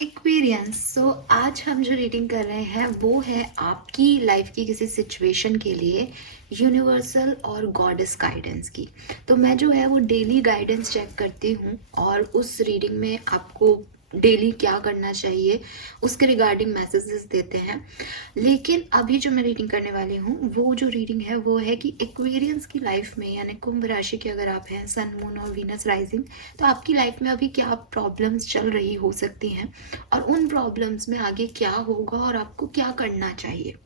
Aquarians. सो आज हम जो रीडिंग कर रहे हैं वो है आपकी लाइफ की किसी सिचुएशन के लिए यूनिवर्सल और गॉडेस गाइडेंस की। तो मैं जो है वो डेली गाइडेंस चेक करती हूँ और उस रीडिंग में आपको डेली क्या करना चाहिए उसके रिगार्डिंग मैसेजेस देते हैं। लेकिन अभी जो मैं रीडिंग करने वाली हूँ वो जो रीडिंग है वो है कि एक्वेरियंस की लाइफ में, यानी कुंभ राशि के अगर आप हैं, सन मून और वीनस राइजिंग, तो आपकी लाइफ में अभी क्या प्रॉब्लम्स चल रही हो सकती हैं और उन प्रॉब्लम्स में आगे क्या होगा और आपको क्या करना चाहिए।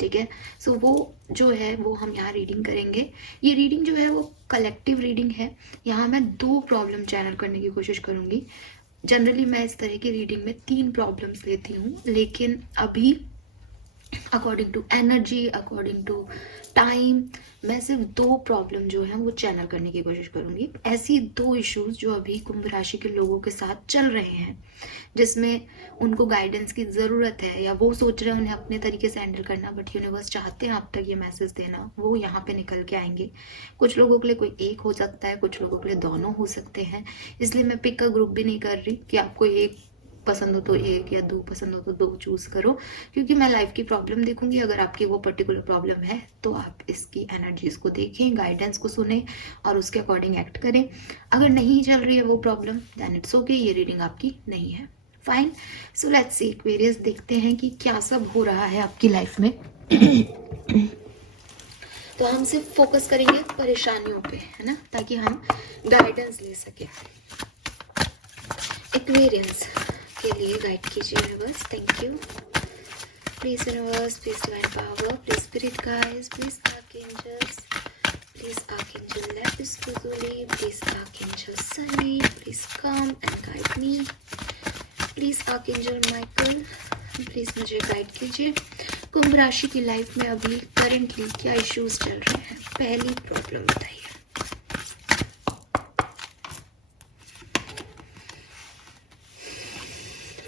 ठीक है। सो वो जो है वो हम यहाँ रीडिंग करेंगे। ये रीडिंग जो है वो कलेक्टिव रीडिंग है। यहाँ मैं 2 प्रॉब्लम चैनल करने की कोशिश करूँगी। जनरली मैं इस तरह की रीडिंग में 3 प्रॉब्लम्स लेती हूँ, लेकिन अभी according to energy, according to time, मैं सिर्फ 2 प्रॉब्लम जो है वो चैनल करने की कोशिश करूंगी। ऐसी 2 इश्यूज जो अभी कुंभ राशि के लोगों के साथ चल रहे हैं, जिसमें उनको गाइडेंस की ज़रूरत है या वो सोच रहे हैं उन्हें अपने तरीके से हैंडल करना, बट यूनिवर्स चाहते हैं आप तक ये मैसेज देना, वो यहाँ पे निकल के आएंगे। कुछ लोगों के लिए कोई एक हो सकता है, कुछ लोगों के लिए दोनों हो सकते हैं। इसलिए मैं पिक का ग्रुप भी नहीं कर रही कि आपको एक पसंद हो तो एक या 2 पसंद हो तो 2 चूज़ करो, क्योंकि मैं लाइफ की प्रॉब्लम देखूंगी। अगर आपकी वो पर्टिकुलर प्रॉब्लम है तो आप इसकी एनर्जीज को देखें, गाइडेंस को सुने और उसके अकॉर्डिंग एक्ट करें। अगर नहीं चल रही है वो प्रॉब्लम, देन इट्स ओके, ये रीडिंग आपकी नहीं है। Fine. So let's see Aquarius, देखते हैं कि क्या सब हो रहा है आपकी लाइफ में। तो हम सिर्फ फोकस करेंगे परेशानियों पे, है ना, ताकि हम गाइडेंस ले सके। एक्वेरियंस के लिए गाइड कीजिए universe. Thank you. Please universe, please divine power, please spirit guides, please archangels, please archangel lapis lazuli, please archangel Sunny, please come and guide me. Please archangel Michael, please मुझे guide कीजिए। कुंभ राशि की life में अभी currently क्या issues चल रहे हैं, पहली प्रॉब्लम बताइए।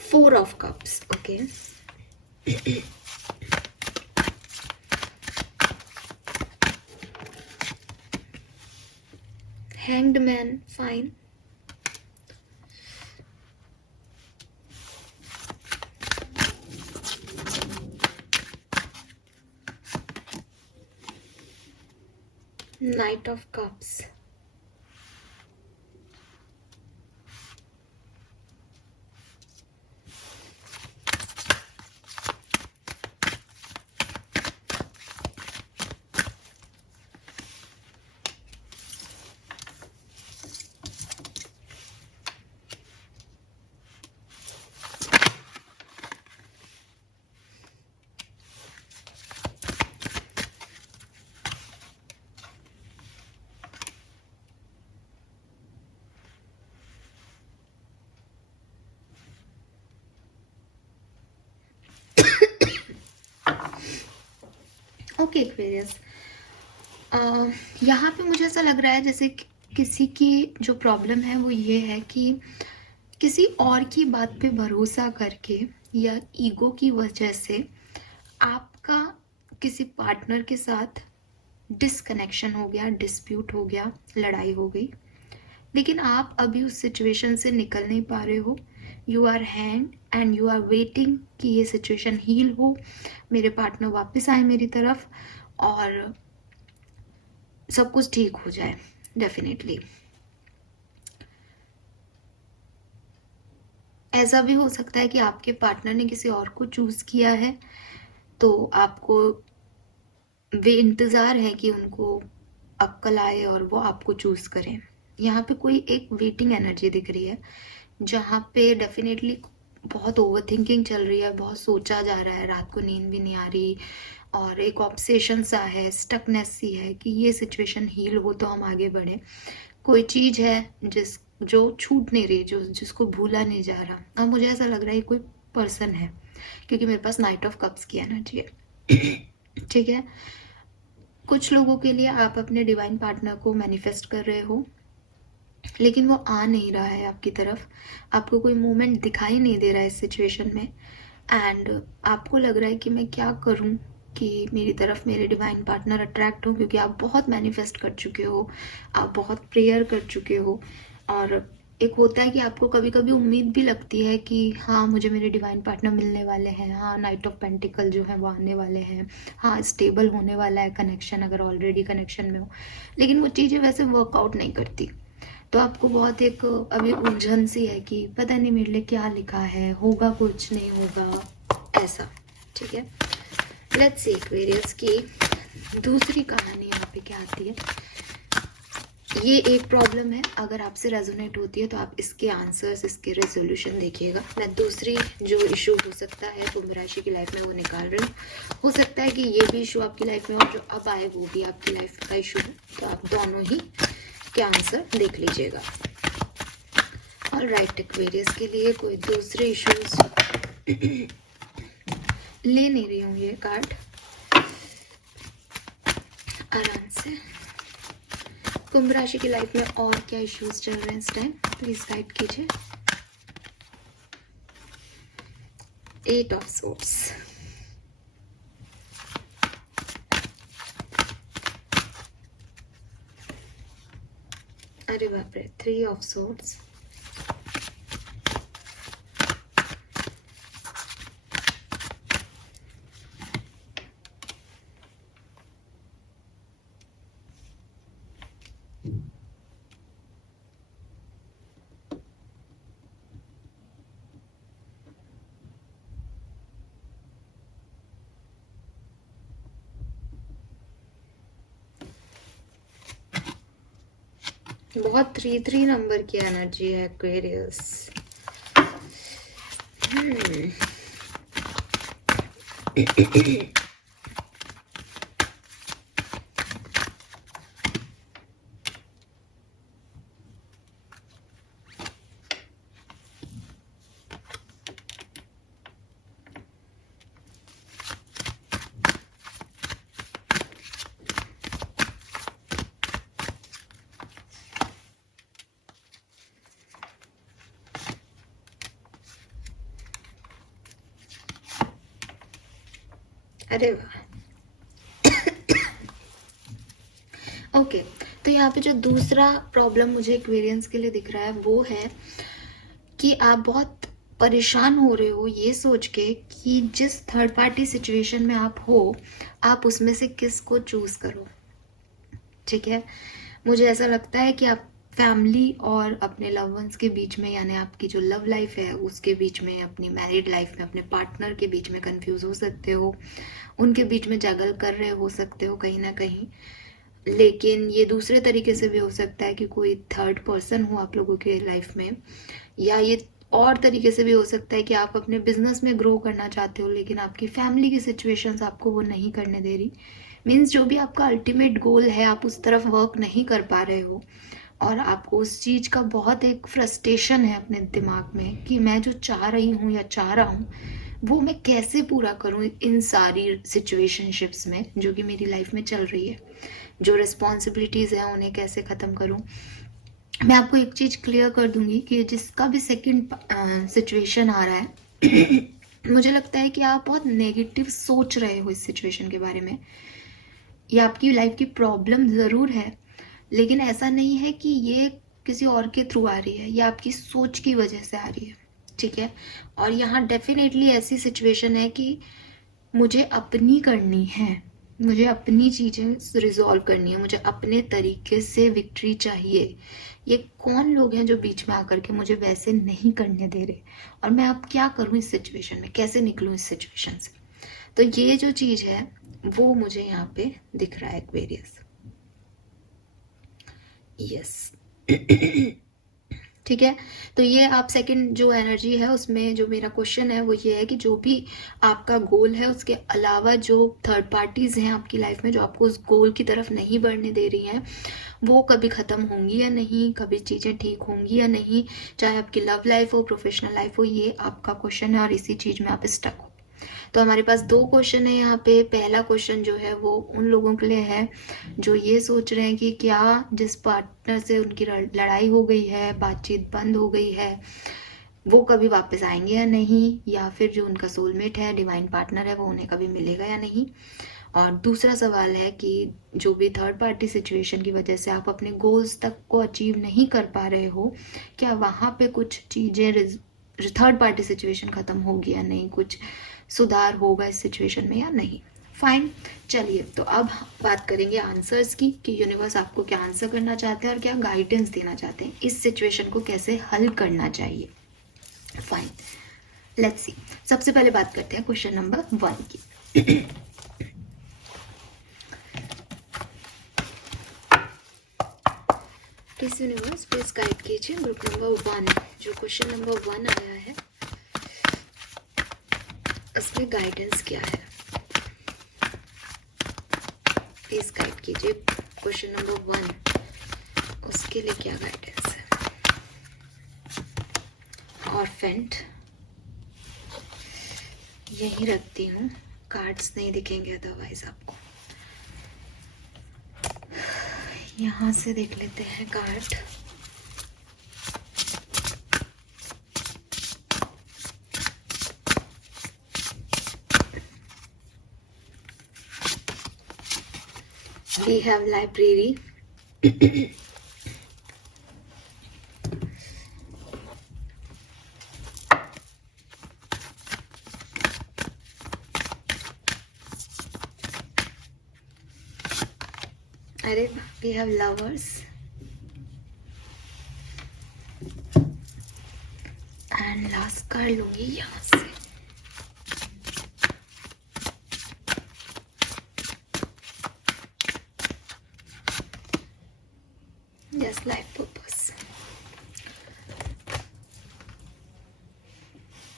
4 of cups, okay. Hanged man, fine. Knight of cups. Okay Aquarius, यहाँ पे मुझे ऐसा लग रहा है जैसे किसी की जो प्रॉब्लम है वो ये है कि किसी और की बात पे भरोसा करके या ईगो की वजह से आपका किसी पार्टनर के साथ डिसकनेक्शन हो गया, डिस्प्यूट हो गया, लड़ाई हो गई, लेकिन आप अभी उस सिचुएशन से निकल नहीं पा रहे हो। You are hand and you are waiting कि ये सिचुएशन हील हो, मेरे पार्टनर वापस आए मेरी तरफ और सब कुछ ठीक हो जाए। डेफिनेटली ऐसा भी हो सकता है कि आपके पार्टनर ने किसी और को चूज किया है, तो आपको वे इंतज़ार है कि उनको अक्ल आए और वो आपको चूज करें। यहाँ पे कोई एक वेटिंग एनर्जी दिख रही है, जहाँ पे डेफिनेटली बहुत ओवर थिंकिंग चल रही है, बहुत सोचा जा रहा है, रात को नींद भी नहीं आ रही और एक ऑब्सेशन सा है, स्टकनेस सी है कि ये सिचुएशन हील हो तो हम आगे बढ़े। कोई चीज़ है जो छूट नहीं रही, जिसको भूला नहीं जा रहा। अब मुझे ऐसा लग रहा है कोई पर्सन है, क्योंकि मेरे पास नाइट ऑफ कप्स की एनर्जी है। ठीक है। कुछ लोगों के लिए आप अपने डिवाइन पार्टनर को मैनिफेस्ट कर रहे हो, लेकिन वो आ नहीं रहा है आपकी तरफ, आपको कोई मूवमेंट दिखाई नहीं दे रहा है इस सिचुएशन में, एंड आपको लग रहा है कि मैं क्या करूं कि मेरी तरफ मेरे डिवाइन पार्टनर अट्रैक्ट हो, क्योंकि आप बहुत मैनिफेस्ट कर चुके हो, आप बहुत प्रेयर कर चुके हो और एक होता है कि आपको कभी कभी उम्मीद भी लगती है कि हाँ मुझे मेरे डिवाइन पार्टनर मिलने वाले हैं, हाँ नाइट ऑफ पेंटिकल जो है वो आने वाले हैं, हाँ स्टेबल होने वाला है कनेक्शन, अगर ऑलरेडी कनेक्शन में हो, लेकिन वो चीज़ें वैसे वर्कआउट नहीं करती। तो आपको बहुत एक अभी उलझन सी है कि पता नहीं मेरे लिए क्या लिखा है, होगा कुछ नहीं होगा ऐसा। ठीक है, लेट्स सी एक्वेरियस की दूसरी कहानी यहाँ पे क्या आती है। ये एक प्रॉब्लम है, अगर आपसे रेजोनेट होती है तो आप इसके आंसर्स, इसके रेजोल्यूशन देखिएगा। मैं दूसरी जो इशू हो सकता है कुंभ राशि की लाइफ में वो निकाल रही हूँ। हो सकता है कि ये भी इशू आपकी लाइफ में और जो अब आए वो भी आपकी लाइफ का इशू है, तो आप दोनों ही के आंसर देख लीजिएगा। और राइट एक्वेरियस के लिए कोई दूसरे इश्यूज ले नहीं रही हूँ ये कार्ड, आराम से। कुंभ राशि की लाइफ में और क्या इश्यूज चल रहे हैं इस टाइम, प्लीज गाइड कीजिए। 8 ऑफ सोर्ड्स, अरे बाप रे, 3 ऑफ सोर्ड्स, बहुत 3 नंबर की एनर्जी है एक्वेरियस। अरे वाह, ओके। तो यहाँ पे जो दूसरा प्रॉब्लम मुझे एक्वेरियंस के लिए दिख रहा है वो है कि आप बहुत परेशान हो रहे हो ये सोच के कि जिस थर्ड पार्टी सिचुएशन में आप हो, आप उसमें से किस को चूज करो। ठीक है, मुझे ऐसा लगता है कि आप फैमिली और अपने लव वंस के बीच में, यानी आपकी जो लव लाइफ है उसके बीच में, अपनी मैरिड लाइफ में अपने पार्टनर के बीच में कंफ्यूज हो सकते हो, उनके बीच में जगल कर रहे हो सकते हो कहीं ना कहीं। लेकिन ये दूसरे तरीके से भी हो सकता है कि कोई थर्ड पर्सन हो आप लोगों के लाइफ में, या ये और तरीके से भी हो सकता है कि आप अपने बिजनेस में ग्रो करना चाहते हो लेकिन आपकी फैमिली की सिचुएशंस आपको वो नहीं करने दे रही। मीन्स जो भी आपका अल्टीमेट गोल है आप उस तरफ वर्क नहीं कर पा रहे हो, और आपको उस चीज़ का बहुत एक फ्रस्ट्रेशन है अपने दिमाग में कि मैं जो चाह रही हूँ या चाह रहा हूँ वो मैं कैसे पूरा करूँ इन सारी सिचुएशनशिप्स में जो कि मेरी लाइफ में चल रही है, जो रिस्पॉन्सिबिलिटीज़ हैं उन्हें कैसे ख़त्म करूँ। मैं आपको एक चीज़ क्लियर कर दूंगी कि जिसका भी सेकंड सिचुएशन आ रहा है मुझे लगता है कि आप बहुत नेगेटिव सोच रहे हो इस सिचुएशन के बारे में। ये आपकी लाइफ की प्रॉब्लम ज़रूर है, लेकिन ऐसा नहीं है कि ये किसी और के थ्रू आ रही है, ये आपकी सोच की वजह से आ रही है। ठीक है, और यहाँ डेफिनेटली ऐसी सिचुएशन है कि मुझे अपनी करनी है, मुझे अपनी चीज़ें रिजॉल्व करनी है, मुझे अपने तरीके से विक्ट्री चाहिए। ये कौन लोग हैं जो बीच में आकर के मुझे वैसे नहीं करने दे रहे, और मैं अब क्या करूँ इस सिचुएशन में, कैसे निकलूँ इस सिचुएशन से। तो ये जो चीज़ है वो मुझे यहाँ पे दिख रहा है एक्वेरियस। यस ठीक है, तो ये आप सेकंड जो एनर्जी है उसमें जो मेरा क्वेश्चन है वो ये है कि जो भी आपका गोल है उसके अलावा जो थर्ड पार्टीज हैं आपकी लाइफ में जो आपको उस गोल की तरफ नहीं बढ़ने दे रही हैं, वो कभी ख़त्म होंगी या नहीं, कभी चीज़ें ठीक होंगी या नहीं, चाहे आपकी लव लाइफ हो, प्रोफेशनल लाइफ हो, ये आपका क्वेश्चन है और इसी चीज़ में आप स्टक हो। तो हमारे पास 2 क्वेश्चन है यहाँ पे। पहला क्वेश्चन जो है वो उन लोगों के लिए है जो ये सोच रहे हैं कि क्या जिस पार्टनर से उनकी लड़ाई हो गई है, बातचीत बंद हो गई है, वो कभी वापस आएंगे या नहीं, या फिर जो उनका सोलमेट है, डिवाइन पार्टनर है, वो उन्हें कभी मिलेगा या नहीं। और दूसरा सवाल है कि जो भी थर्ड पार्टी सिचुएशन की वजह से आप अपने गोल्स तक को अचीव नहीं कर पा रहे हो, क्या वहाँ पे कुछ चीज़ें थर्ड पार्टी सिचुएशन ख़त्म होगी या नहीं, कुछ सुधार होगा इस सिचुएशन में या नहीं। फाइन, चलिए तो अब बात करेंगे आंसर्स की कि यूनिवर्स आपको क्या आंसर करना चाहते हैं और क्या गाइडेंस देना चाहते हैं, इस सिचुएशन को कैसे हल करना चाहिए। फाइन, लेट्स सी। सबसे पहले बात करते हैं क्वेश्चन नंबर 1 की। प्लीज यूनिवर्स प्लीज गाइड कीजिए ग्रुप नंबर 1, जो क्वेश्चन नंबर 1 आया है इसमें गाइडेंस क्या है। प्लीज गाइड कीजिए क्वेश्चन नंबर 1, उसके लिए क्या गाइडेंस है। ऑर्फेंट यहीं रखती हूँ, कार्ड्स नहीं दिखेंगे अदरवाइज आपको। यहाँ से देख लेते हैं कार्ड। We have library. अरे we have lovers and last card लूंगी यहाँ से। Just life purpose.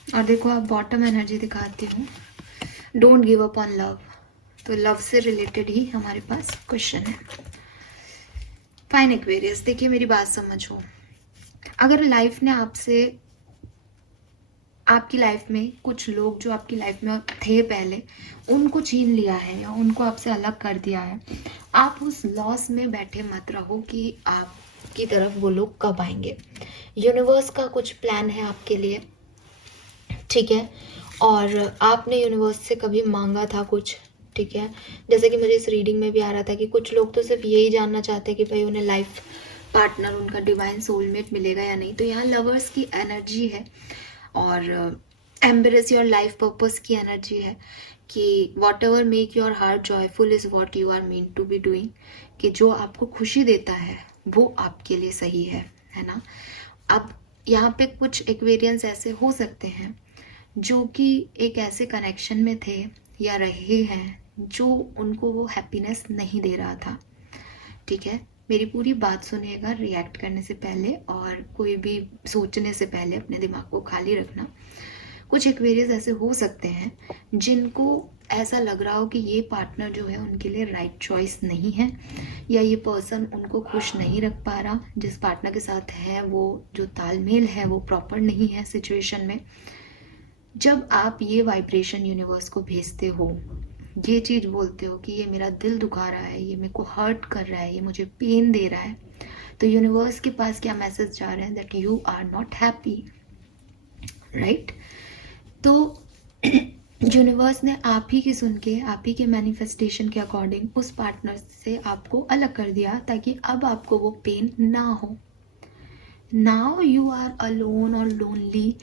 और देखो आप बॉटम एनर्जी दिखाती हूँ, don't give up on love. तो लव से रिलेटेड ही हमारे पास क्वेश्चन है। फाइन एक्वेरियस, देखिए मेरी बात समझो। अगर लाइफ ने आपसे, आपकी लाइफ में कुछ लोग जो आपकी लाइफ में थे पहले, उनको छीन लिया है या उनको आपसे अलग कर दिया है, आप उस लॉस में बैठे मत रहो कि आपकी तरफ वो लोग कब आएंगे। यूनिवर्स का कुछ प्लान है आपके लिए, ठीक है। और आपने यूनिवर्स से कभी मांगा था कुछ, ठीक है। जैसे कि मुझे इस रीडिंग में भी आ रहा था कि कुछ लोग तो सिर्फ यही जानना चाहते हैं कि भाई उन्हें लाइफ पार्टनर, उनका डिवाइन सोलमेट मिलेगा या नहीं। तो यहाँ लवर्स की एनर्जी है और एम्ब्रेस योर लाइफ पर्पस की एनर्जी है कि whatever make your heart joyful is what you are mean to be doing, कि जो आपको खुशी देता है वो आपके लिए सही है ना। अब यहाँ पे कुछ एक्वेरियंस ऐसे हो सकते हैं जो कि एक ऐसे कनेक्शन में थे या रहे हैं जो उनको वो हैप्पीनेस नहीं दे रहा था, ठीक है। मेरी पूरी बात सुनिएगा रिएक्ट करने से पहले, और कोई भी सोचने से पहले अपने दिमाग को खाली रखना। कुछ एक्वेरियस ऐसे हो सकते हैं जिनको ऐसा लग रहा हो कि ये पार्टनर जो है उनके लिए राइट चॉइस नहीं है, या ये पर्सन उनको खुश नहीं रख पा रहा, जिस पार्टनर के साथ है वो जो तालमेल है वो प्रॉपर नहीं है सिचुएशन में। जब आप ये वाइब्रेशन यूनिवर्स को भेजते हो, ये चीज़ बोलते हो कि ये मेरा दिल दुखा रहा है, ये मेरे को हर्ट कर रहा है, ये मुझे पेन दे रहा है, तो यूनिवर्स के पास क्या मैसेज जा रहे हैं, that you are not happy, right. तो यूनिवर्स ने आप ही की सुन के, आप ही के मैनिफेस्टेशन के अकॉर्डिंग उस पार्टनर से आपको अलग कर दिया ताकि अब आपको वो पेन ना हो। नाउ यू आर अलोन और लोनली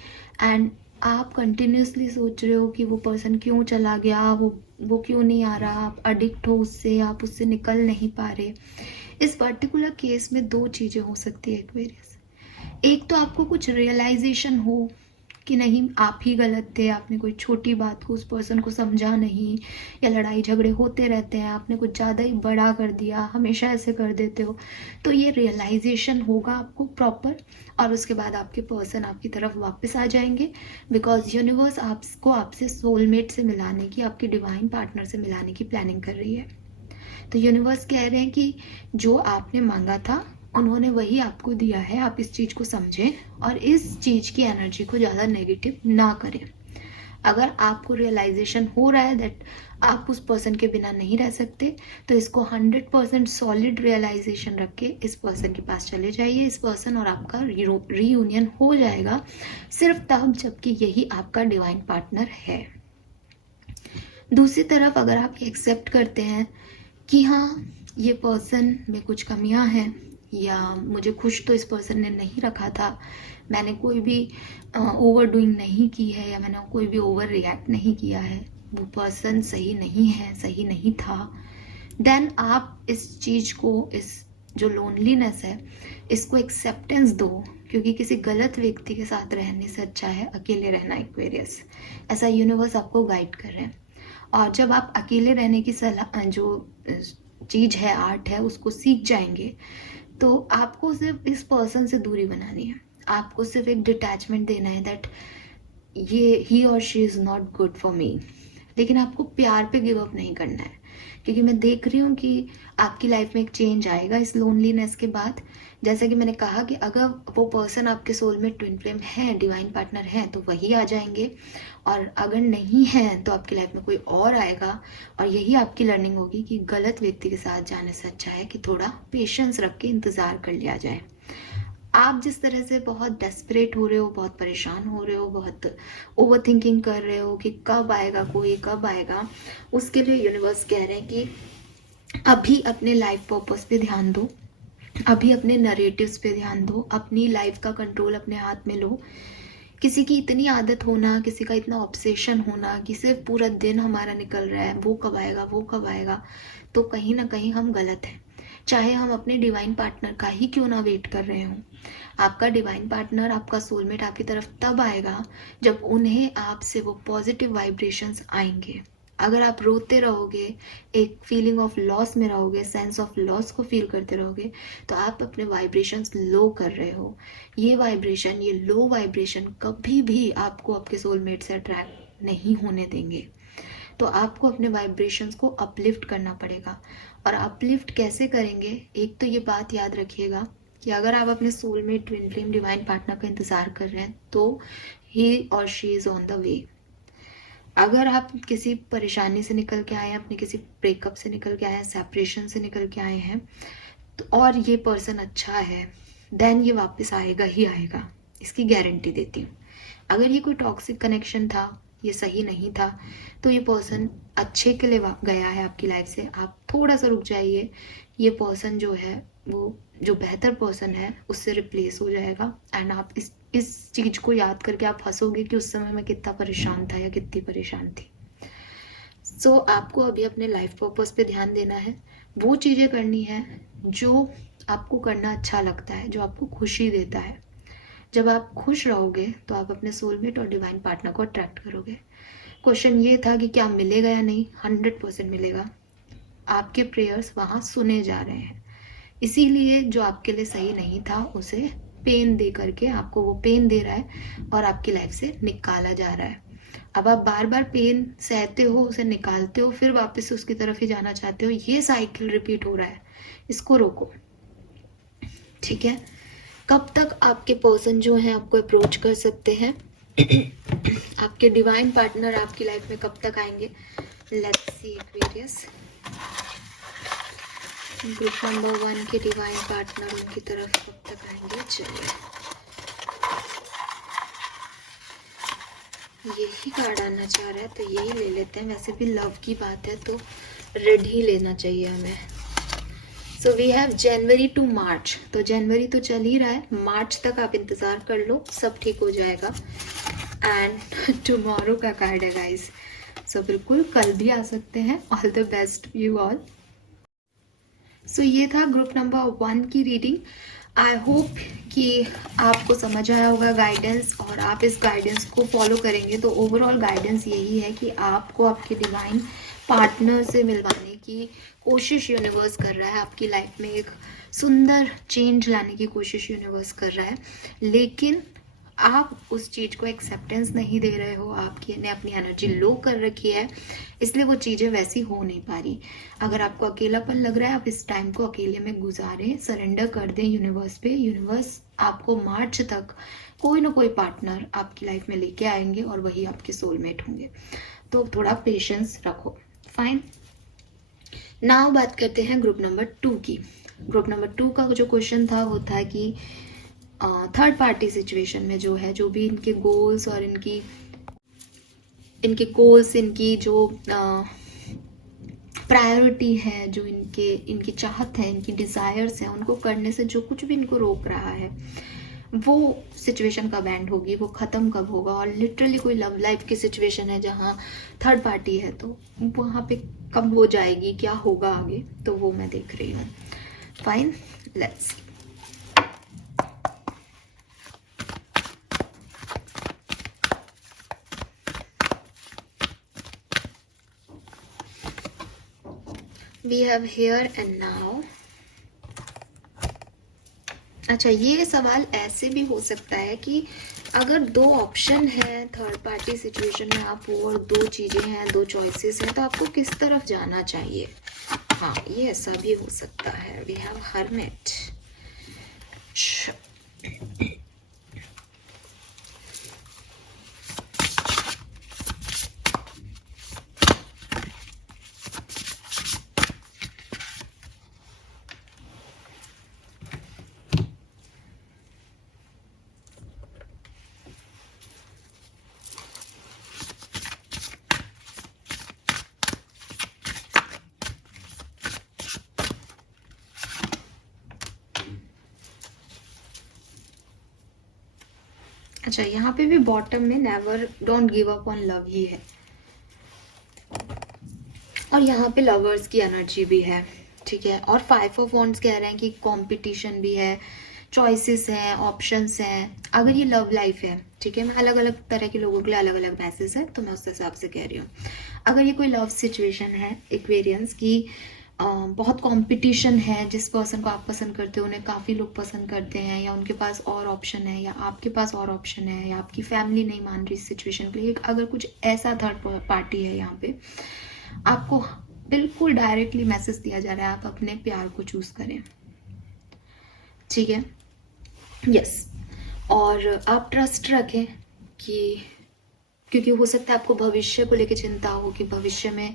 एंड आप कंटिन्यूसली सोच रहे हो कि वो पर्सन क्यों चला गया, वो क्यों नहीं आ रहा, आप अडिक्ट हो उससे, आप उससे निकल नहीं पा रहे। इस पर्टिकुलर केस में दो चीज़ें हो सकती है एक्वेरियस। एक तो आपको कुछ रियलाइजेशन हो कि नहीं आप ही गलत थे, आपने कोई छोटी बात को उस पर्सन को समझा नहीं, या लड़ाई झगड़े होते रहते हैं, आपने कुछ ज़्यादा ही बड़ा कर दिया, हमेशा ऐसे कर देते हो। तो ये रियलाइजेशन होगा आपको प्रॉपर, और उसके बाद आपके पर्सन आपकी तरफ वापस आ जाएंगे, बिकॉज यूनिवर्स आपको आपसे सोलमेट से मिलाने की, आपके डिवाइन पार्टनर से मिलाने की प्लानिंग कर रही है। तो यूनिवर्स कह रहे हैं कि जो आपने मांगा था उन्होंने वही आपको दिया है, आप इस चीज़ को समझें और इस चीज़ की एनर्जी को ज़्यादा नेगेटिव ना करें। अगर आपको रियलाइजेशन हो रहा है दैट आप उस पर्सन के बिना नहीं रह सकते, तो इसको 100% सॉलिड रियलाइजेशन रख के इस पर्सन के पास चले जाइए। इस पर्सन और आपका रीयूनियन हो जाएगा सिर्फ तब जबकि यही आपका डिवाइन पार्टनर है। दूसरी तरफ अगर आप एक्सेप्ट करते हैं कि हाँ, ये पर्सन में कुछ कमियां हैं, या मुझे खुश तो इस पर्सन ने नहीं रखा था, मैंने कोई भी ओवर डूइंग नहीं की है, या मैंने कोई भी ओवर रिएक्ट नहीं किया है, वो पर्सन सही नहीं है, सही नहीं था, देन आप इस चीज़ को, इस जो लोनलीनेस है, इसको एक्सेप्टेंस दो, क्योंकि किसी गलत व्यक्ति के साथ रहने से अच्छा है अकेले रहना। एक्वेरियस, ऐसा यूनिवर्स आपको गाइड कर रहे हैं। और जब आप अकेले रहने की सलाह, जो चीज़ है, आर्ट है, उसको सीख जाएंगे, तो आपको सिर्फ इस पर्सन से दूरी बनानी है। आपको सिर्फ एक डिटैचमेंट देना है दैट ये ही और she is not good for me. लेकिन आपको प्यार पे गिव अप नहीं करना है, क्योंकि मैं देख रही हूँ कि आपकी लाइफ में एक चेंज आएगा इस लोनलीनेस के बाद। जैसा कि मैंने कहा कि अगर वो पर्सन आपके सोल में ट्विन फ्लेम है, डिवाइन पार्टनर है, तो वही आ जाएंगे, और अगर नहीं है तो आपकी लाइफ में कोई और आएगा। और यही आपकी लर्निंग होगी कि गलत व्यक्ति के साथ जाने से अच्छा है कि थोड़ा पेशेंस रख के इंतज़ार कर लिया जाए। आप जिस तरह से बहुत डेस्परेट हो रहे हो, बहुत परेशान हो रहे हो, बहुत ओवर थिंकिंग कर रहे हो कि कब आएगा कोई, कब आएगा, उसके लिए यूनिवर्स कह रहे हैं कि अभी अपने लाइफ पर्पस पे ध्यान दो, अभी अपने नरेटिव्स पे ध्यान दो, अपनी लाइफ का कंट्रोल अपने हाथ में लो। किसी की इतनी आदत होना, किसी का इतना ऑब्सेशन होना कि सिर्फ पूरा दिन हमारा निकल रहा है, वो कब आएगा, वो कब आएगा, तो कहीं ना कहीं हम गलत हैं। चाहे हम अपने डिवाइन पार्टनर का ही क्यों ना वेट कर रहे हों, आपका डिवाइन पार्टनर, आपका सोलमेट आपकी तरफ तब आएगा जब उन्हें आपसे वो पॉजिटिव वाइब्रेशंस आएंगे। अगर आप रोते रहोगे, एक फीलिंग ऑफ लॉस में रहोगे, सेंस ऑफ लॉस को फील करते रहोगे, तो आप अपने वाइब्रेशंस लो कर रहे हो। ये वाइब्रेशन, ये लो वाइब्रेशन कभी भी आपको आपके सोलमेट से अट्रैक्ट नहीं होने देंगे। तो आपको अपने वाइब्रेशंस को अपलिफ्ट करना पड़ेगा। और अपलिफ्ट कैसे करेंगे? एक तो ये बात याद रखिएगा कि अगर आप अपने soulmate, twin flame, divine partner का इंतज़ार कर रहे हैं, तो ही और she is on the way. अगर आप किसी परेशानी से निकल के आए हैं, अपने किसी ब्रेकअप से निकल के आए हैं, सेपरेशन से निकल के आए हैं, तो और ये पर्सन अच्छा है, देन ये वापस आएगा ही आएगा, इसकी गारंटी देती हूँ। अगर ये कोई टॉक्सिक कनेक्शन था, ये सही नहीं था, तो ये पर्सन अच्छे के लिए गया है आपकी लाइफ से, आप थोड़ा सा रुक जाइए। ये पर्सन जो है, वो जो बेहतर पर्सन है, उससे रिप्लेस हो जाएगा। एंड आप इस चीज़ को याद करके आप हंसोगे कि उस समय मैं कितना परेशान था या कितनी परेशान थी। सो आपको अभी अपने लाइफ पर्पस पे ध्यान देना है, वो चीज़ें करनी है जो आपको करना अच्छा लगता है, जो आपको खुशी देता है। जब आप खुश रहोगे तो आप अपने सोलमेट और डिवाइन पार्टनर को अट्रैक्ट करोगे। क्वेश्चन ये था कि क्या मिलेगा या नहीं? 100% मिलेगा। आपके प्रेयर्स वहाँ सुने जा रहे हैं। इसीलिए जो आपके लिए सही नहीं था, उसे पेन दे करके आपको वो पेन दे रहा है और आपकी लाइफ से निकाला जा रहा है। अब आप बार बार पेन सहते हो, उसे निकालते हो, फिर वापस उसकी तरफ ही जाना चाहते हो। ये साइकिल रिपीट हो रहा है, इसको रोको। ठीक है? कब तक आपके पर्सन जो है आपको अप्रोच कर सकते हैं? आपके डिवाइन पार्टनर आपकी लाइफ में कब तक आएंगे? Let's see Aquarius. Group number 1 के डिवाइन पार्टनर उनकी तरफ कब तक आएंगे? चलिए, यही कार्ड आना चाह रहा है तो यही ले लेते हैं। वैसे भी लव की बात है तो रेड ही लेना चाहिए हमें। So we have January to March. तो जनवरी तो चल ही रहा है, मार्च तक आप इंतज़ार कर लो, सब ठीक हो जाएगा। एंड टुमारो का कार्ड है गाइस, सो बिल्कुल कल भी आ सकते हैं। All the best you all. सो ये था ग्रुप नंबर 1 की रीडिंग। आई होप कि आपको समझ आया होगा गाइडेंस, और आप इस गाइडेंस को फॉलो करेंगे तो ओवरऑल गाइडेंस यही है कि आपको आपके डिवाइन पार्टनर से मिलवाने की कोशिश यूनिवर्स कर रहा है। आपकी लाइफ में एक सुंदर चेंज लाने की कोशिश यूनिवर्स कर रहा है, लेकिन आप उस चीज़ को एक्सेप्टेंस नहीं दे रहे हो। आपकी ने अपनी एनर्जी लो कर रखी है, इसलिए वो चीज़ें वैसी हो नहीं पा रही। अगर आपको अकेलापन लग रहा है, आप इस टाइम को अकेले में गुजारें, सरेंडर कर दें यूनिवर्स पे। यूनिवर्स आपको मार्च तक कोई ना कोई पार्टनर आपकी लाइफ में लेके आएंगे और वही आपके सोलमेट होंगे। तो थोड़ा पेशेंस रखो। फाइन, नाउ बात करते हैं ग्रुप नंबर 2 की। ग्रुप नंबर 2 का जो क्वेश्चन था वो था कि थर्ड पार्टी सिचुएशन में जो है, जो भी इनके गोल्स और इनकी इनके गोल्स, इनकी जो प्रायोरिटी है, जो इनकी चाहत है, इनकी डिज़ायर्स हैं, उनको करने से जो कुछ भी इनको रोक रहा है, वो सिचुएशन कब एंड होगी, वो ख़त्म कब होगा। और लिटरली कोई लव लाइफ की सिचुएशन है जहाँ थर्ड पार्टी है, तो वहाँ पे कब हो जाएगी, क्या होगा आगे, तो वो मैं देख रही हूँ। Fine, let's see. We have here and now. अच्छा, ये सवाल ऐसे भी हो सकता है कि अगर दो ऑप्शन है थर्ड पार्टी सिचुएशन में आप हो और दो चीज़ें हैं, दो चॉइसेस हैं, तो आपको किस तरफ जाना चाहिए। हाँ, ये ऐसा भी हो सकता है। We have Hermit. अच्छा, यहाँ पे भी बॉटम में never don't give up on love ही है, और यहाँ पे लवर्स की एनर्जी भी है, ठीक है। और 5 ऑफ वॉन्ड्स कह रहे हैं कि कंपटीशन भी है, चॉइसेस हैं, ऑप्शंस हैं। अगर ये लव लाइफ है, ठीक है, मैं अलग अलग तरह के लोगों के लिए अलग अलग मैसेज है, तो मैं उस हिसाब से कह रही हूँ। अगर ये कोई लव सिचुएशन है एक्वेरियंस की, बहुत कंपटीशन है, जिस पर्सन को आप पसंद करते हो उन्हें काफ़ी लोग पसंद करते हैं, या उनके पास और ऑप्शन है, या आपके पास और ऑप्शन है, या आपकी फैमिली नहीं मान रही इस सिचुएशन के लिए, अगर कुछ ऐसा थर्ड पार्टी है यहाँ पे, आपको बिल्कुल डायरेक्टली मैसेज दिया जा रहा है, आप अपने प्यार को चूज करें, ठीक है। यस, और आप ट्रस्ट रखें कि, क्योंकि हो सकता है आपको भविष्य को लेकर चिंता हो कि भविष्य में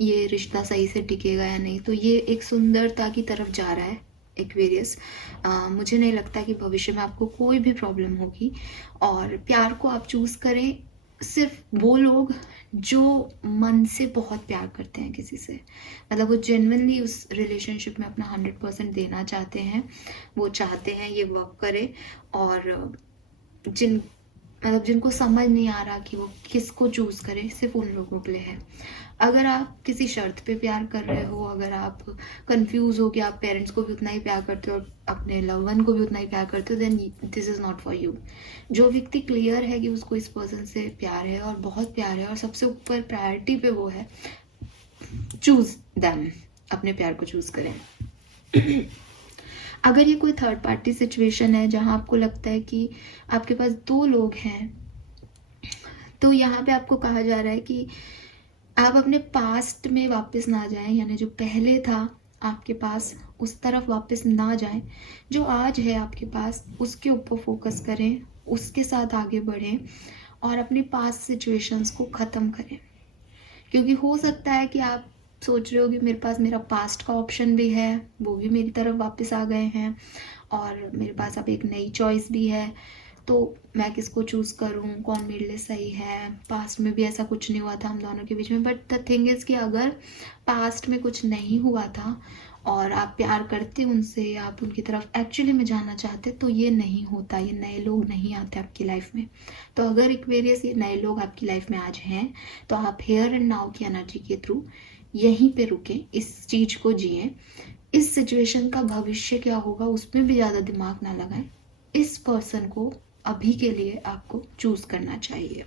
ये रिश्ता सही से टिकेगा या नहीं, तो ये एक सुंदरता की तरफ जा रहा है एक्वेरियस। मुझे नहीं लगता कि भविष्य में आपको कोई भी प्रॉब्लम होगी। और प्यार को आप चूज करें, सिर्फ वो लोग जो मन से बहुत प्यार करते हैं किसी से, मतलब वो जेन्युइनली उस रिलेशनशिप में अपना 100% देना चाहते हैं, वो चाहते हैं ये वर्क करे। और जिनको समझ नहीं आ रहा कि वो किसको चूज करें, सिर्फ उन लोगों के लिए है। अगर आप किसी शर्त पे प्यार कर रहे हो, अगर आप कंफ्यूज हो कि आप पेरेंट्स को भी उतना ही प्यार करते हो और अपने लव वन को भी उतना ही प्यार करते हो, then this is not for you. जो व्यक्ति क्लियर है कि उसको इस पर्सन से प्यार है और बहुत प्यार है और सबसे ऊपर प्रायोरिटी पे वो है, चूज देम, अपने प्यार को चूज करें। अगर ये कोई थर्ड पार्टी सिचुएशन है जहां आपको लगता है कि आपके पास दो लोग हैं, तो यहाँ पे आपको कहा जा रहा है कि आप अपने पास्ट में वापस ना जाएं, यानी जो पहले था आपके पास उस तरफ वापस ना जाएं। जो आज है आपके पास उसके ऊपर फोकस करें, उसके साथ आगे बढ़ें और अपनी पास्ट सिचुएशंस को ख़त्म करें। क्योंकि हो सकता है कि आप सोच रहे हो कि मेरे पास मेरा पास्ट का ऑप्शन भी है, वो भी मेरी तरफ वापस आ गए हैं, और मेरे पास अब एक नई चॉइस भी है, तो मैं किसको चूज़ करूँ, कौन मेरे लिए सही है। पास्ट में भी ऐसा कुछ नहीं हुआ था हम दोनों के बीच में, बट द थिंग इज़ कि अगर पास्ट में कुछ नहीं हुआ था और आप प्यार करते उनसे, आप उनकी तरफ एक्चुअली में जाना चाहते, तो ये नहीं होता, ये नए लोग नहीं आते आपकी लाइफ में। तो अगर एक्वेरियस ये नए लोग आपकी लाइफ में आज हैं, तो आप हेयर एंड नाउ की एनर्जी के थ्रू यहीं पे रुकें, इस चीज़ को जिए। इस सिचुएशन का भविष्य क्या होगा उसमें भी ज़्यादा दिमाग ना लगाएं, इस पर्सन को अभी के लिए आपको चूज करना चाहिए।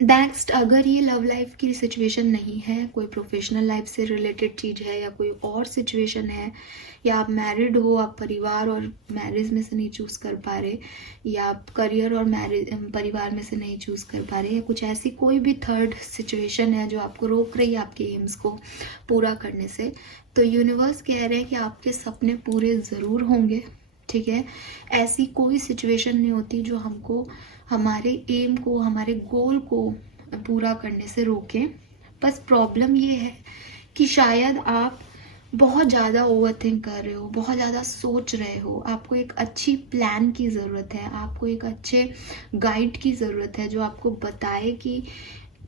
नेक्स्ट, अगर ये लव लाइफ की सिचुएशन नहीं है, कोई प्रोफेशनल लाइफ से रिलेटेड चीज़ है, या कोई और सिचुएशन है, या आप मैरिड हो, आप परिवार और मैरिज में से नहीं चूज़ कर पा रहे, या आप करियर और मैरिज परिवार में से नहीं चूज़ कर पा रहे, या कुछ ऐसी कोई भी थर्ड सिचुएशन है जो आपको रोक रही है आपके एम्स को पूरा करने से, तो यूनिवर्स कह रहे हैं कि आपके सपने पूरे ज़रूर होंगे, ठीक है। ऐसी कोई सिचुएशन नहीं होती जो हमको हमारे एम को, हमारे गोल को पूरा करने से रोके। बस प्रॉब्लम ये है कि शायद आप बहुत ज़्यादा ओवरथिंक कर रहे हो, बहुत ज़्यादा सोच रहे हो, आपको एक अच्छी प्लान की ज़रूरत है, आपको एक अच्छे गाइड की ज़रूरत है जो आपको बताए कि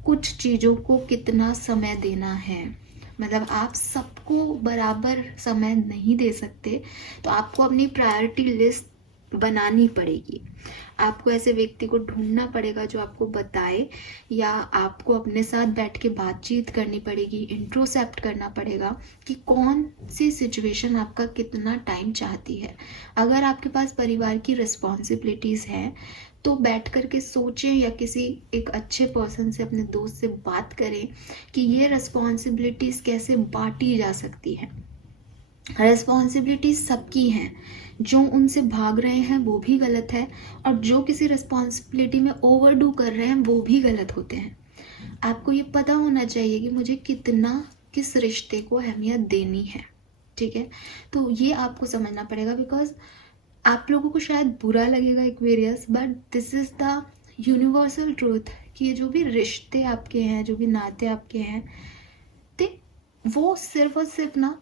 कुछ चीज़ों को कितना समय देना है। मतलब आप सबको बराबर समय नहीं दे सकते, तो आपको अपनी प्रायोरिटी लिस्ट बनानी पड़ेगी। आपको ऐसे व्यक्ति को ढूंढना पड़ेगा जो आपको बताए, या आपको अपने साथ बैठ के बातचीत करनी पड़ेगी, इंट्रोसेप्ट करना पड़ेगा कि कौन सी सिचुएशन आपका कितना टाइम चाहती है। अगर आपके पास परिवार की रिस्पॉन्सिबिलिटीज़ हैं तो बैठ कर के सोचें, या किसी एक अच्छे पर्सन से, अपने दोस्त से बात करें कि ये रिस्पॉन्सिबिलिटीज़ कैसे बांटी जा सकती हैं। रिस्पॉन्सिबिलिटीज सबकी हैं, जो उनसे भाग रहे हैं वो भी गलत है, और जो किसी रिस्पॉन्सिबिलिटी में ओवरडू कर रहे हैं वो भी गलत होते हैं। आपको ये पता होना चाहिए कि मुझे कितना किस रिश्ते को अहमियत देनी है, ठीक है। तो ये आपको समझना पड़ेगा, बिकॉज आप लोगों को शायद बुरा लगेगा Aquarius, but this is the universal truth कि ये जो भी रिश्ते आपके हैं, जो भी नाते आपके हैं, ते वो सिर्फ और सिर्फ ना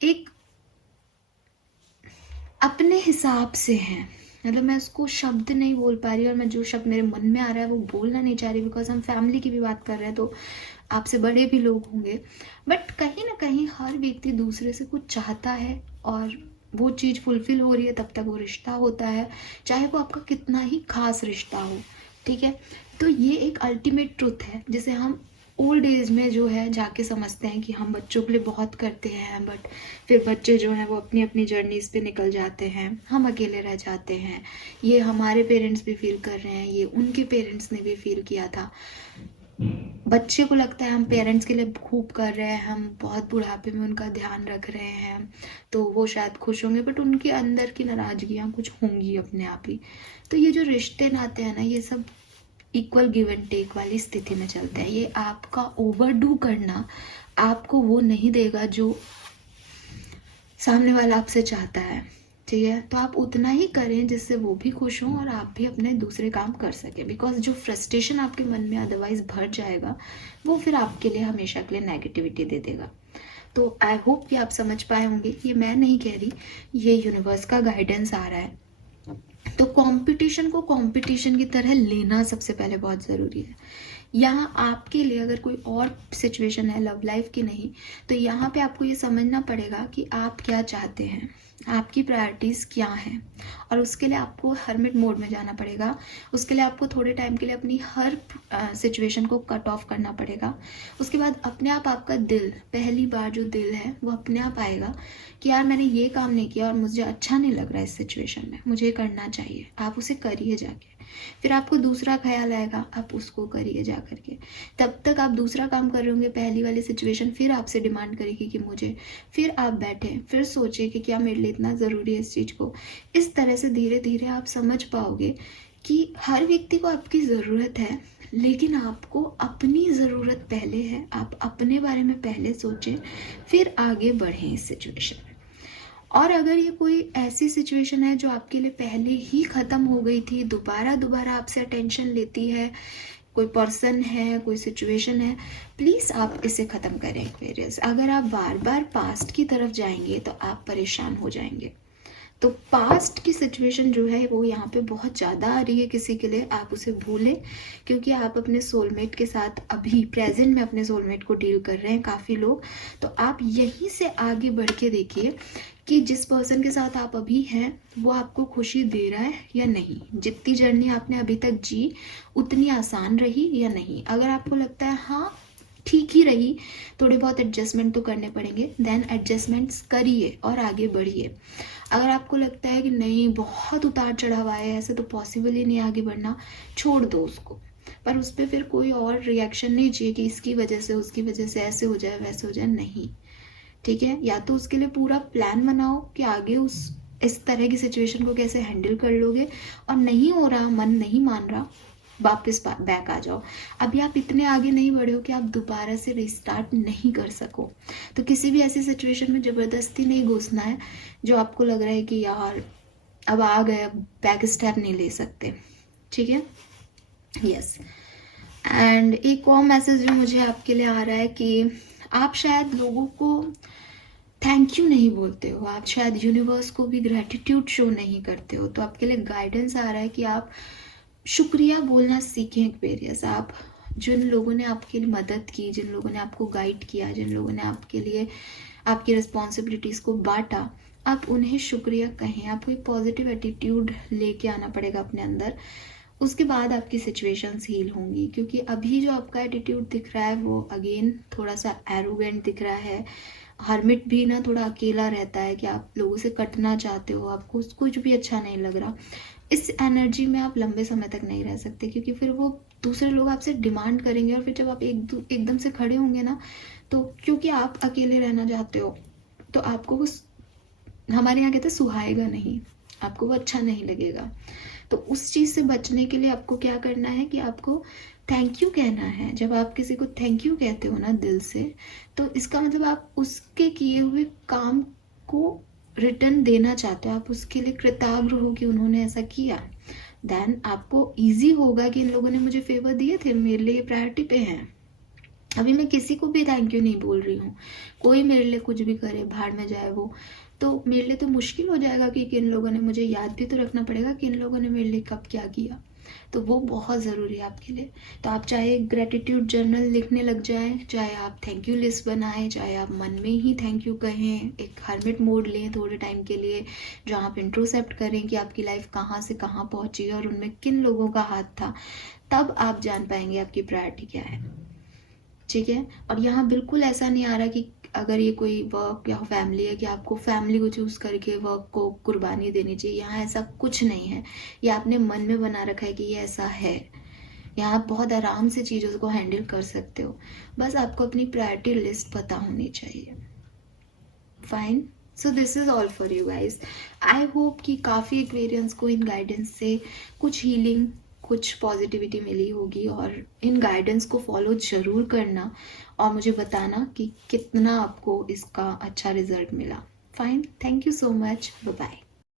एक अपने हिसाब से हैं। मतलब मैं उसको शब्द नहीं बोल पा रही, और मैं जो शब्द मेरे मन में आ रहा है वो बोलना नहीं चाह रही, बिकॉज हम फैमिली की भी बात कर रहे हैं, तो आपसे बड़े भी लोग होंगे। बट कहीं ना कहीं हर व्यक्ति दूसरे से कुछ चाहता है, और वो चीज़ फुलफिल हो रही है तब तक वो रिश्ता होता है, चाहे वो आपका कितना ही खास रिश्ता हो, ठीक है। तो ये एक अल्टीमेट ट्रुथ है जिसे हम ओल्ड एज में जो है जाके समझते हैं कि हम बच्चों के लिए बहुत करते हैं, बट फिर बच्चे जो हैं वो अपनी अपनी जर्नीज पे निकल जाते हैं, हम अकेले रह जाते हैं। ये हमारे पेरेंट्स भी फील कर रहे हैं, ये उनके पेरेंट्स ने भी फील किया था। बच्चे को लगता है हम पेरेंट्स के लिए खूब कर रहे हैं, हम बहुत बुढ़ापे में उनका ध्यान रख रहे हैं, तो वो शायद खुश होंगे, बट उनके अंदर की नाराजगियाँ कुछ होंगी अपने आप ही। तो ये जो रिश्ते नाते हैं ना, ये सब इक्वल गिव एंड टेक वाली स्थिति में चलते हैं। ये आपका ओवरडू करना आपको वो नहीं देगा जो सामने वाला आपसे चाहता है, ठीक है। तो आप उतना ही करें जिससे वो भी खुश हों और आप भी अपने दूसरे काम कर सकें, बिकॉज जो फ्रस्ट्रेशन आपके मन में अदरवाइज भर जाएगा वो फिर आपके लिए हमेशा के लिए नेगेटिविटी दे देगा। तो आई होप कि आप समझ पाए होंगे, ये मैं नहीं कह रही, ये यूनिवर्स का गाइडेंस आ रहा है। तो कंपटीशन को कंपटीशन की तरह लेना सबसे पहले बहुत ज़रूरी है। यहाँ आपके लिए अगर कोई और सिचुएशन है लव लाइफ की नहीं, तो यहाँ पे आपको ये समझना पड़ेगा कि आप क्या चाहते हैं, आपकी प्रायोरिटीज़ क्या हैं, और उसके लिए आपको हरमिट मोड में जाना पड़ेगा। उसके लिए आपको थोड़े टाइम के लिए अपनी हर सिचुएशन को कट ऑफ करना पड़ेगा। उसके बाद अपने आप आपका दिल, पहली बार जो दिल है वो अपने आप आएगा कि यार मैंने ये काम नहीं किया और मुझे अच्छा नहीं लग रहा है इस सिचुएशन में, मुझे करना चाहिए। आप उसे करिए जाके, फिर आपको दूसरा ख्याल आएगा, आप उसको करिए जा करके। तब तक आप दूसरा काम कर रहे होंगे, पहली वाली सिचुएशन फिर आपसे डिमांड करेगी कि मुझे, फिर आप बैठे, फिर सोचिए कि क्या मेरे लिए इतना ज़रूरी है इस चीज़ को। इस तरह से धीरे धीरे आप समझ पाओगे कि हर व्यक्ति को आपकी ज़रूरत है, लेकिन आपको अपनी ज़रूरत पहले है। आप अपने बारे में पहले सोचें, फिर आगे बढ़ें इस सिचुएशन में। और अगर ये कोई ऐसी सिचुएशन है जो आपके लिए पहले ही ख़त्म हो गई थी, दोबारा दोबारा आपसे अटेंशन लेती है, कोई पर्सन है, कोई सिचुएशन है, प्लीज़ आप इसे ख़त्म करें एक्वेरियस। अगर आप बार बार पास्ट की तरफ जाएंगे तो आप परेशान हो जाएंगे। तो पास्ट की सिचुएशन जो है वो यहाँ पे बहुत ज़्यादा आ रही है किसी के लिए, आप उसे भूलें, क्योंकि आप अपने सोलमेट के साथ अभी प्रेजेंट में अपने सोलमेट को डील कर रहे हैं काफ़ी लोग। तो आप यहीं से आगे बढ़ के देखिए कि जिस पर्सन के साथ आप अभी हैं वो आपको खुशी दे रहा है या नहीं, जितनी जर्नी आपने अभी तक जी उतनी आसान रही या नहीं। अगर आपको लगता है हाँ ठीक ही रही, थोड़े बहुत एडजस्टमेंट तो करने पड़ेंगे, देन एडजस्टमेंट्स करिए और आगे बढ़िए। अगर आपको लगता है कि नहीं बहुत उतार चढ़ाव आए, ऐसे तो पॉसिबल ही नहीं आगे बढ़ना, छोड़ दो उसको। पर उस पर फिर कोई और रिएक्शन नहीं चाहिए कि इसकी वजह से उसकी वजह से ऐसे हो जाए वैसे हो जाए, नहीं, ठीक है। या तो उसके लिए पूरा प्लान बनाओ कि आगे उस इस तरह की सिचुएशन को कैसे हैंडल कर लोगे, और नहीं हो रहा, मन नहीं मान रहा, वापस बैक आ जाओ। अभी आप इतने आगे नहीं बढ़े हो कि आप दोबारा से रिस्टार्ट नहीं कर सको। तो किसी भी ऐसी सिचुएशन में ज़बरदस्ती नहीं घुसना है जो आपको लग रहा है कि यार अब आ गए, अब बैक स्टेप नहीं ले सकते, ठीक है। यस। एंड एक और मैसेज जो मुझे आपके लिए आ रहा है कि आप शायद लोगों को थैंक यू नहीं बोलते हो, आप शायद यूनिवर्स को भी ग्रैटिट्यूड शो नहीं करते हो। तो आपके लिए गाइडेंस आ रहा है कि आप शुक्रिया बोलना सीखें एक्वेरियस। आप जिन लोगों ने आपकी मदद की, जिन लोगों ने आपको गाइड किया, जिन लोगों ने आपके लिए आपकी रिस्पॉन्सिबिलिटीज़ को बांटा, आप उन्हें शुक्रिया कहें। आपको एक पॉजिटिव एटीट्यूड लेके आना पड़ेगा अपने अंदर, उसके बाद आपकी सिचुएशंस हील होंगी। क्योंकि अभी जो आपका एटीट्यूड दिख रहा है वो अगेन थोड़ा सा एरोगेंट दिख रहा है। हर्मिट भी ना थोड़ा अकेला रहता है कि आप लोगों से कटना चाहते हो, आपको कुछ भी अच्छा नहीं लग रहा। इस एनर्जी में आप लंबे समय तक नहीं रह सकते, क्योंकि फिर वो दूसरे लोग आपसे डिमांड करेंगे, और फिर जब आप एकदम से खड़े होंगे ना, तो क्योंकि आप अकेले रहना चाहते हो, तो आपको वो हमारे यहाँ कहते हैं सुहाएगा नहीं, आपको वो अच्छा नहीं लगेगा। तो उस चीज़ से बचने के लिए आपको क्या करना है कि आपको थैंक यू कहना है। जब आप किसी को थैंक यू कहते हो ना दिल से, तो इसका मतलब आप उसके किए हुए काम को रिटर्न देना चाहते हो, आप उसके लिए कृतज्ञ हो कि उन्होंने ऐसा किया। देन आपको इजी होगा कि इन लोगों ने मुझे फेवर दिए थे, मेरे लिए प्रायोरिटी पे हैं। अभी मैं किसी को भी थैंक यू नहीं बोल रही हूँ, कोई मेरे लिए कुछ भी करे भाड़ में जाए वो, तो मेरे लिए तो मुश्किल हो जाएगा कि किन लोगों ने, मुझे याद भी तो रखना पड़ेगा कि इन लोगों ने मेरे लिए कब क्या किया। तो वो बहुत ज़रूरी है आपके लिए। तो आप चाहे ग्रेटिट्यूड जर्नल लिखने लग जाएं, चाहे आप थैंक यू लिस्ट बनाएं, चाहे आप मन में ही थैंक यू कहें, एक हर्मिट मोड लें थोड़े टाइम के लिए, जहाँ आप इंट्रोसेप्ट करें कि आपकी लाइफ कहाँ से कहाँ पहुँची और उनमें किन लोगों का हाथ था। तब आप जान पाएंगे आपकी प्रायोरिटी क्या है। ठीक है। और यहाँ बिल्कुल ऐसा नहीं आ रहा कि अगर ये कोई वर्क या फैमिली है कि आपको फैमिली को चूज करके वर्क को कुर्बानी देनी चाहिए, यहाँ ऐसा कुछ नहीं है। ये आपने मन में बना रखा है कि ये ऐसा है। यहाँ आप बहुत आराम से चीज़ों को हैंडल कर सकते हो, बस आपको अपनी प्रायोरिटी लिस्ट पता होनी चाहिए। Fine. So this is all for you guys. I hope कि काफ़ी एक्वेरियंस को इन गाइडेंस से कुछ हीलिंग, कुछ पॉजिटिविटी मिली होगी, और इन गाइडेंस को फॉलो ज़रूर करना और मुझे बताना कि कितना आपको इसका अच्छा रिजल्ट मिला। Fine, thank you so much, bye bye.